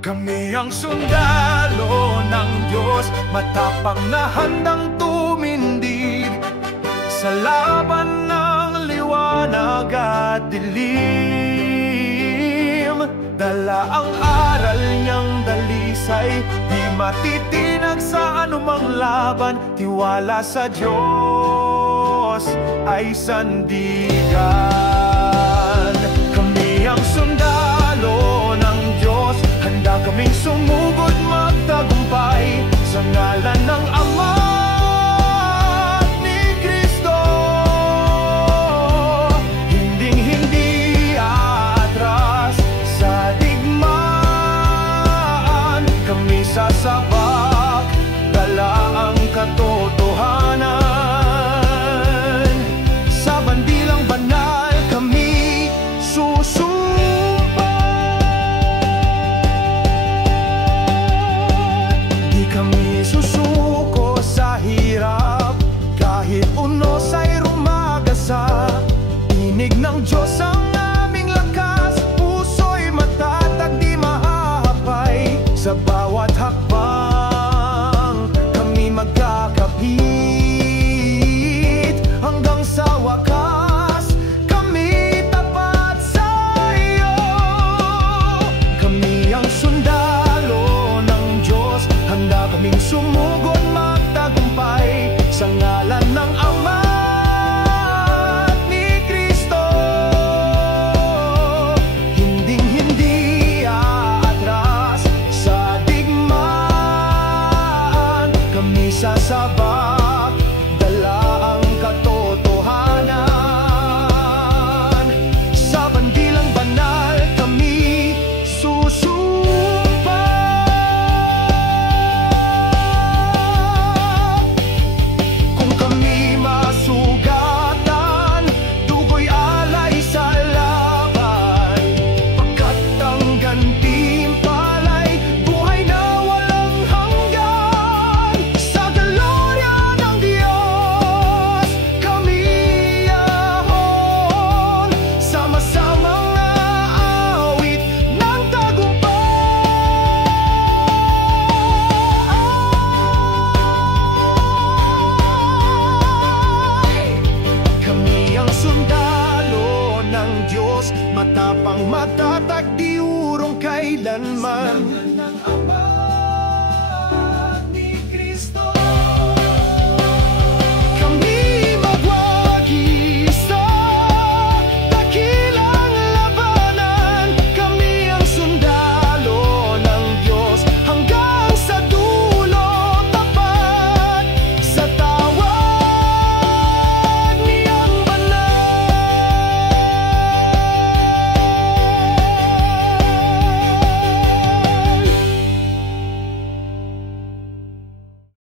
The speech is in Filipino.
Kami ang sundalo ng Diyos, matapang na handang tumindig sa laban ng liwanag at dilim. Dala ang aral niyang dalisay, di matitinag sa anumang laban. Tiwala sa Diyos ay sandigan. Kami ang sundalo ng Diyos, handa kaming sumugod magtagumpay sa ngalan ng Ama at ni Kristo. Hinding-hindi atras sa digmaan, kami sasabak, dala ang katotohanan. Sa bandilang banal kami susumpa. Di kami susuko sa hirap, kahit unos ay rumagasa. Tinig ng Diyos ang aming lakas, puso'y matatag, di mahahapay. Sa bawat hakbang kami magkakapit, hanggang sa wakas kami tapat sa iyo. Kami ang sundalo ng Diyos, handa kaming sumugod magtagumpay sa ngalan ng Ama at ni Kristo. Hinding-hindi aatras sa digmaan, kami sasabak, dala ang katotohanan. Sa bandilang banal kami susumpa. Kung kami masugatan, dugo'y alay sa laban, pagkat ang gantimpala'y buhay na walang hanggan. Sa gloria ng Diyos kami ahon, sama-samang aawit ng tagumpay. Kami ang sundalo ng Diyos, matapang, matatag, di urong kailanman.